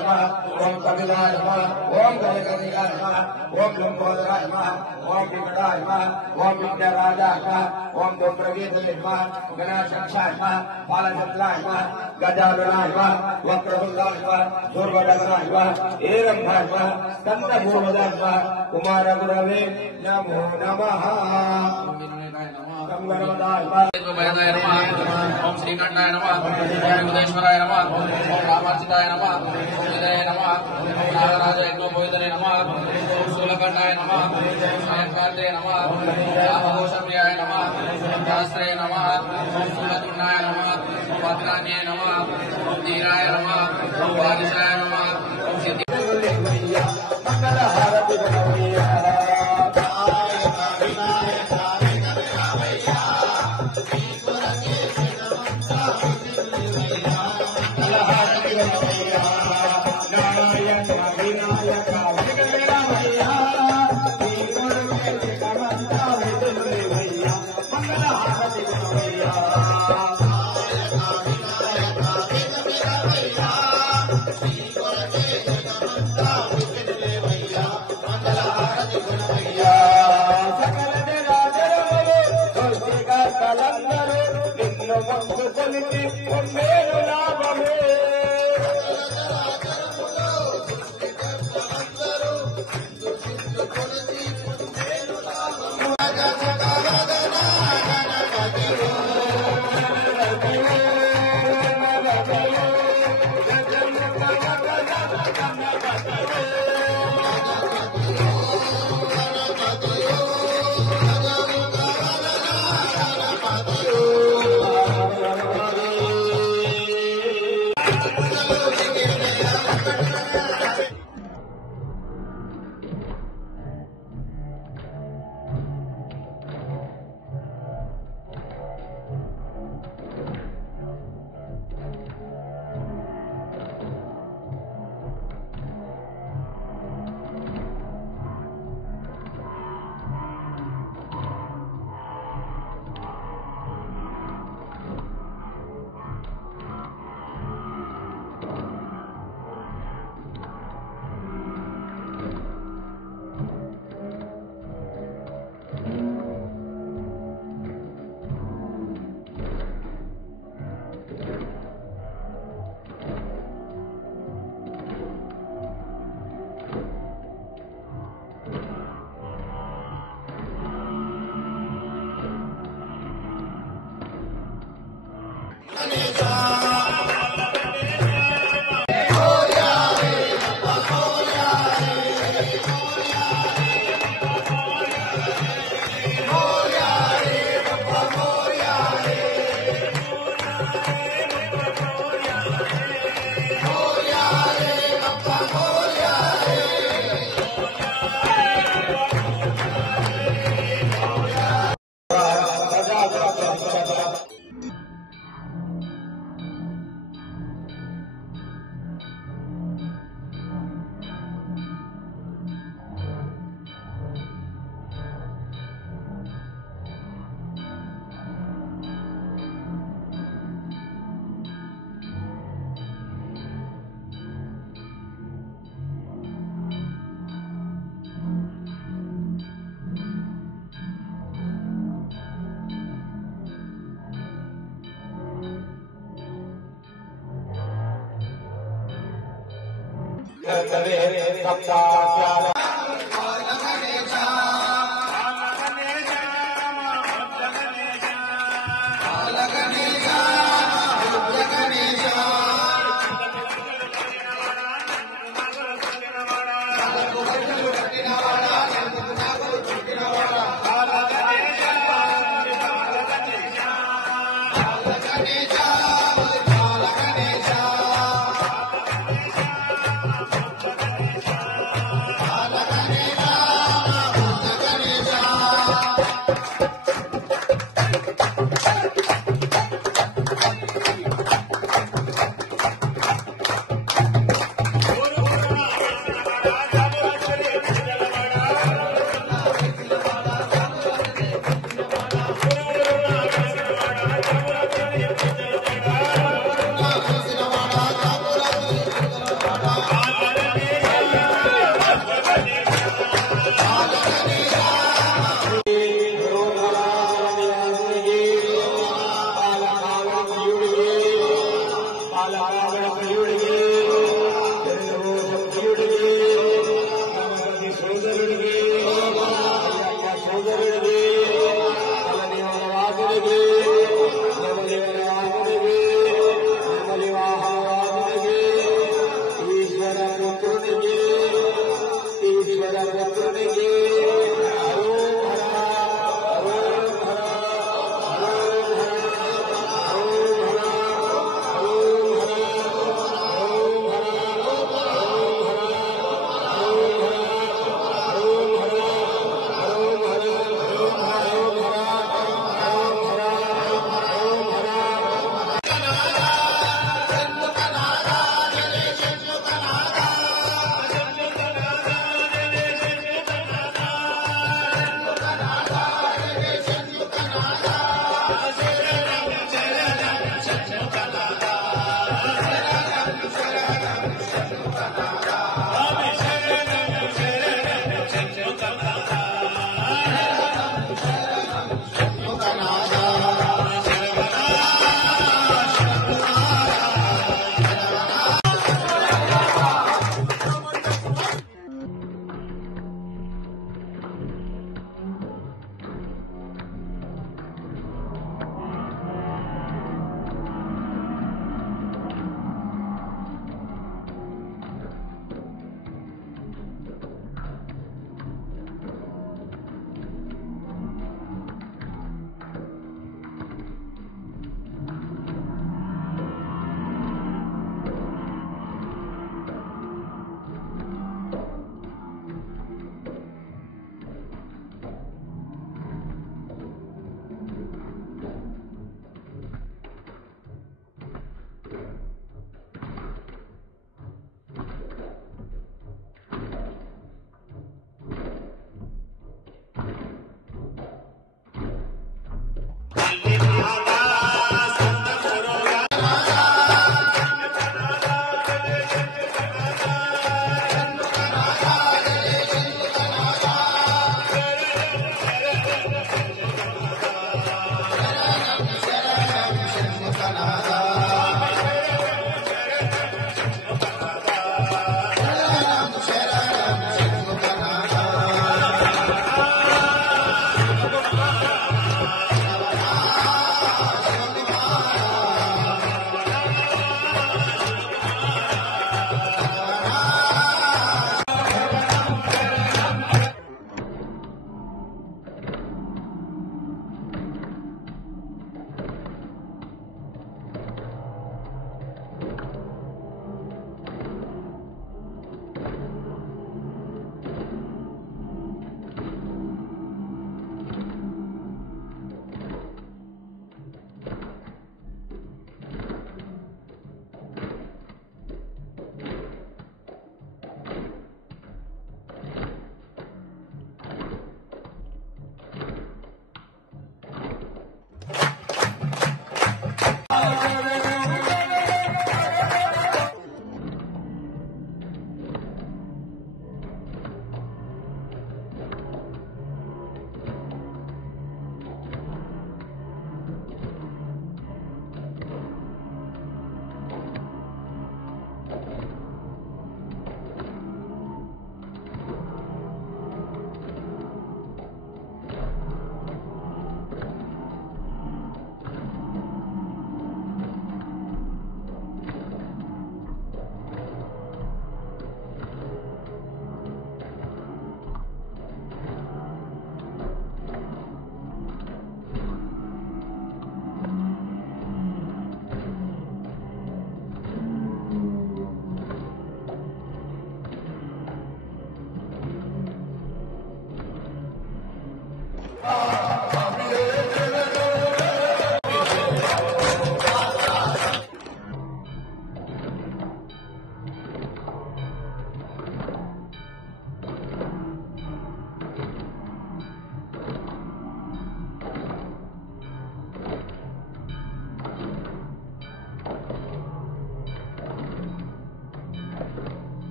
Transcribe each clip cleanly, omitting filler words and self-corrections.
नमः ओम कपिलाय नमः ओम गजकर्णिकाय नमः ओम लंबोदराय नमः ओम विकटाय नमः ओम विघ्नराजाय नमः ओम धूम्रकेतवे नमः गणाध्यक्षाय नमः बालचंद्राय नमः गजाननाय नमः वक्रतुंडाय नमः सूर्यवदनाय नमः एरंभाय नमः स्कंदभूमदाय नमः कुमारगुरवे नमो नमः ओम श्रीकंठाय नमः ओम बुधेश्वराय नमः ओम रामाचिताय नमः ओम विदये नमः ओम नागराज यज्ञोपवीतने नमः ओम शूलकंठाय नमः ओम सायंकाले नमः ओम रामभूषप्रियाय नमः ओम शास्त्रे नमः ओम शूलतुंडाय नमः ओम भद्रान्ये नमः ओम धीराय नमः ओम बालिशाय नमः ओम सिद्धि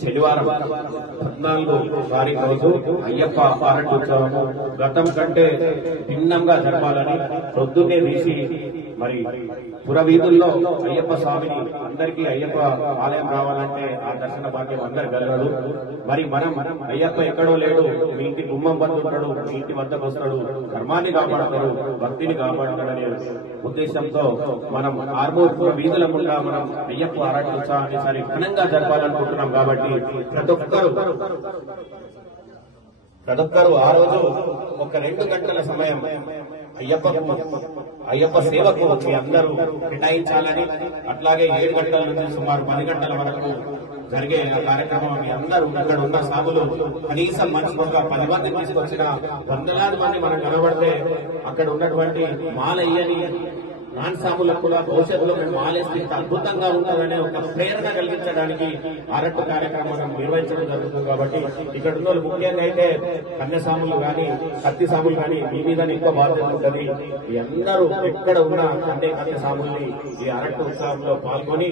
శనివారం 14వ తారీఖు రోజు అయ్యప్ప ఆరాటోత్సవము గతం కంటే భిన్నంగా జరపాలని పొద్దున్నే తీసి మరి పురవీధుల్లో అయ్యప్ప స్వామిని అందరికీ అయ్యప్ప ఆలయం రావాలంటే ఆ దర్శన భాగ్యం అందరు కలగడు. మరి మనం అయ్యప్ప ఎక్కడో లేడు, మీ ఇంటి గుమ్మం వద్ద ఉంటాడు, మీ ఇంటి వద్దకు వస్తాడు, ధర్మాన్ని కాపాడతాడు, భక్తిని కాపాడతాడనే ఉద్దేశంతో మనం ఆర్మూర్ వీధుల గుండా మనం అయ్యప్ప ఆరాటోత్సవాన్ని సరి ఘనంగా జరపాలనుకుంటున్నాం. కాబట్టి ప్రతి ఒక్కరు ఆ రోజు ఒక 2 గంటల సమయం అయ్యప్ప సేవకు మీ అందరూ కేటాయించాలని, అట్లాగే 7 గంటల నుంచి సుమారు 10 గంటల వరకు జరిగే కార్యక్రమం మీ అందరూ ఇక్కడ ఉన్న సాగులు కనీసం మనిషి ఒక 10 మంది తీసుకొచ్చిన వందలాది మంది మనం కనబడితే అక్కడ ఉన్నటువంటి మాలయ్యని నాన్ సాములకు కూడా భవిష్యత్తులో మేము మాలేస్తే అద్భుతంగా ఉంటుందనే ఒక ప్రేరణ కలిగించడానికి ఆరట్టు కార్యక్రమం నిర్వహించడం జరుగుతుంది. కాబట్టి ఇక్కడ ఉన్న వాళ్ళు ముఖ్యంగా అయితే కన్యసాములు కానీ కత్తి సాములు కానీ మీ మీద ఎక్కువ బాధ్యత ఉంటుంది. ఈ అందరూ ఎక్కడ ఉన్న కన్యసాముల్ని ఈ ఆరట్టు ఉత్సవంలో పాల్గొని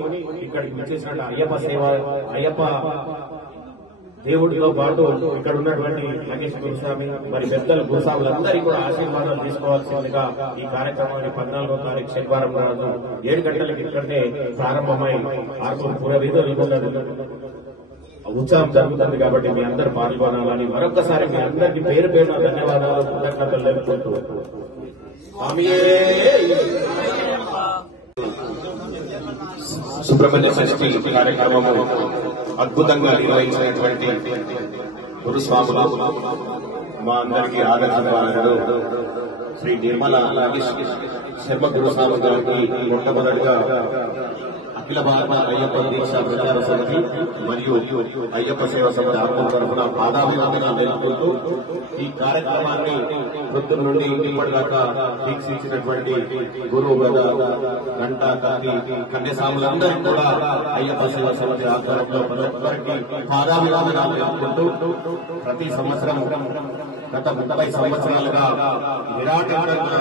ఇక్కడికి వచ్చేసినట్టు అయ్యప్ప సేవ అయ్యప్ప దేవుడితో పాటు ఇక్కడ ఉన్నటువంటి మహేష్ గురుస్వామి మరి పెద్దలు గురుస్వాములందరికీ కూడా ఆశీర్వాదాలు తీసుకోవాల్సిందిగా ఈ కార్యక్రమాన్ని 14వ తారీఖు శనివారం నాడు 7 గంటలకు ఇక్కడనే ప్రారంభమై ఆర్మూర్ పురవీధులు ఉత్సాహం జరుగుతుంది కాబట్టి మీ అందరూ పాల్గొనాలని మరొకసారి మీ అందరికీ పేరు పేరున ధన్యవాదాలు కృతజ్ఞతలు తెలుపుకుంటూ సుబ్రహ్మణ్య షష్ఠి కార్యక్రమము అద్భుతంగా నిర్వహించినటువంటి గురుస్వాములు మా అందరికీ ఆదర్శవాదుడు శ్రీ నిర్మల శర్మ గురుస్వామి గారికి మొట్టమొదటిగా అఖిల భారత అయ్యప్ప దీక్ష ప్రచార సమితి మరియు అయ్యప్ప సేవ సమితి ఆర్మూర్ తరఫున పాదాభివందనాలు తెలుపుకుంటూ ఈ కార్యక్రమాన్ని వృత్తుల నుండి ఇప్పటిదాకా దీక్షించినటువంటి గురువు గంటా కన్యసాములందరూ కూడా అయ్యప్ప సేవ సమితి ఆధ్వర్యంలో మరొకరికి పాదాభివందనాలు తెలుపుకుంటూ ప్రతి సంవత్సరం గత 30 సంవత్సరాలుగా నిరాటంకంగా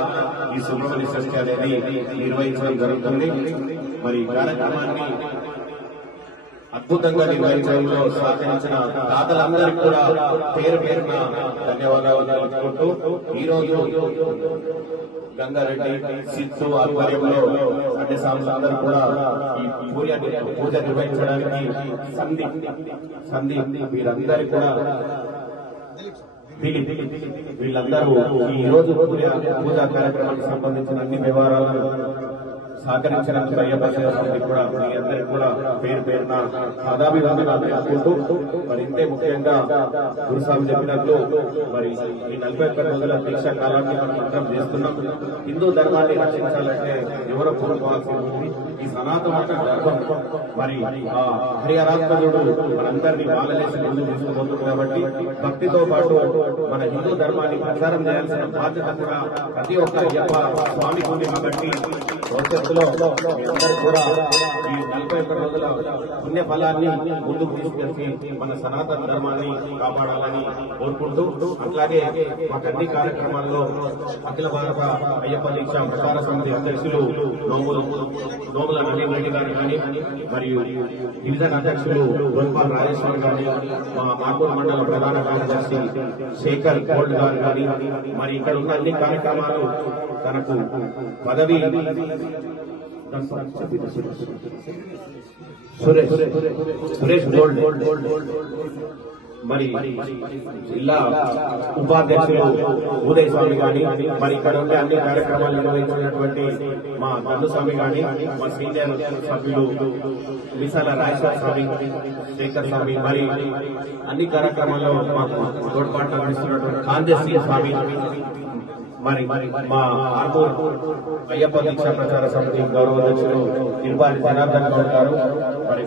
ఈ సుబ్రహ్మణ్య షష్ఠి అనేది నిర్వహించడం జరుగుతుంది. మరి కార్యక్రమాన్ని అద్భుతంగా నిర్వహించడంలో సహకరించిన దాతలందరికీ కూడా పేరు పేరున ధన్యవాదాలు తెలుపుకుంటూ ఈ రోజు గంగారెడ్డి సిద్ధు ఆధ్వర్యంలో అంటే సాంసందరూ కూడా ఈ పూజ నిర్వహించడానికి సంధి వీరందరికీ కూడా వీళ్ళందరూ ఈ రోజు పూజా కార్యక్రమానికి సంబంధించిన అన్ని వివరాలను సహకరించడానికి అయ్యప్ప సేవ సమితికి కూడా మీ అందరికీ కూడా పేరు పేరున పాదాభివందనాలు తెలుపుకుంటూ మరి ఇంతే ముఖ్యంగా గురుస్వామి చెప్పినట్లు మరి ఈ 41 రోజుల దీక్షా కాలాన్ని మనం అర్థం చేస్తున్నాం. హిందూ ధర్మాన్ని రక్షించాలంటే ఎవరో కోరుకోవాల్సి ఉంది. ఈ సనాతన ధర్మం మరి ఆ హరిహరాత్మజుడు మనందరినీ మాలలేసి ముందు తీసుకుపోతుంది కాబట్టి భక్తితో పాటు మన హిందూ ధర్మాన్ని ప్రచారం చేయాల్సిన బాధ్యత కూడా ప్రతి ఒక్క అయ్యప్ప స్వామికి ఉంది. కాబట్టి భవిష్యత్తులో మీ అందరూ కూడా ఈ 41 రోజుల పుణ్య ఫలాన్ని ముందుకు తీసుకెళ్లి మన సనాతన ధర్మాన్ని కాపాడాలని కోరుకుంటూ అట్లాగే మాకు అన్ని కార్యక్రమాల్లో అఖిల భారత అయ్యప్ప దీక్ష ప్రచార సమితి అధ్యక్షులు నోముల నవీన్ రెడ్డి గారు కానీ మరియు డివిజన్ అధ్యక్షులు గోల్పాల్ రాజేశ్వర్ గారి మా ఆర్మూర్ మండల ప్రధాన కార్యదర్శి శేఖర్ గోల్డ్ గారు కానీ మరి ఇక్కడ ఉన్న అన్ని కార్యక్రమాలు తనకు పదవి సురేష్ గోల్డ్ మరి జిల్లా ఉపాధ్యక్షులు ఉదయ్ స్వామి గాని మరి ఇక్కడ ఉండే అన్ని కార్యక్రమాలు నిర్వహించినటువంటి మా గండుస్వామి గాని మా సీనియర్ సభ్యులు విశాల రాజేశ్వర స్వామి శేఖర్ స్వామి మరి అన్ని కార్యక్రమాల్లో మాకు తోడ్పాటు అందిస్తున్నటువంటి కాంజస్య స్వామి మరి మా ఆర్మూర్ అయ్యప్ప దీక్ష ప్రచార సమితి గౌరవ అధ్యక్షులు నిర్వాళి జనార్దన్ గౌడ్ గారు మరి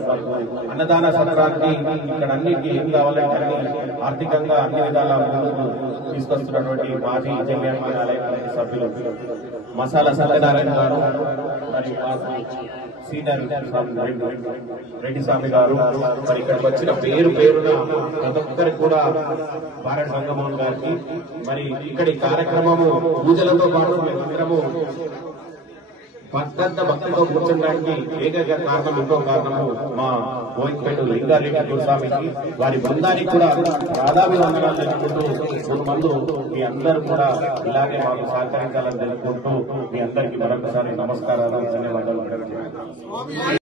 అన్నదాన సత్రానికి ఇక్కడ అన్నిటికీ ఏం కావాలంటే ఆర్థికంగా అన్ని విధాల తీసుకొస్తున్నటువంటి మాజీ జన్యాలయ సభ్యులు మసాలా సత్యనారాయణ గారు మరి సీనియర్ రెడ్డి స్వామి గారు మరి ఇక్కడికి వచ్చిన పేరున ప్రతి ఒక్కరికి కూడా భారత సంగమోహన్ గారికి మరి ఇక్కడి కార్యక్రమము పూజలతో పాటు మేమందరము భక్తితో కూర్చోడానికి ఏకైక కారణం ఇంకో కారణము మా బోయిపేట లింగారెడ్డి గురుస్వామికి వారి బృందానికి కూడా ప్రాధాన్యవందనాలు తెలుపుకుంటూ ముందు మీ అందరూ కూడా ఇలాగే మాకు సహకరించాలని తెలుపుకుంటూ మీ అందరికీ మరొకసారి నమస్కారాలు ధన్యవాదాలు.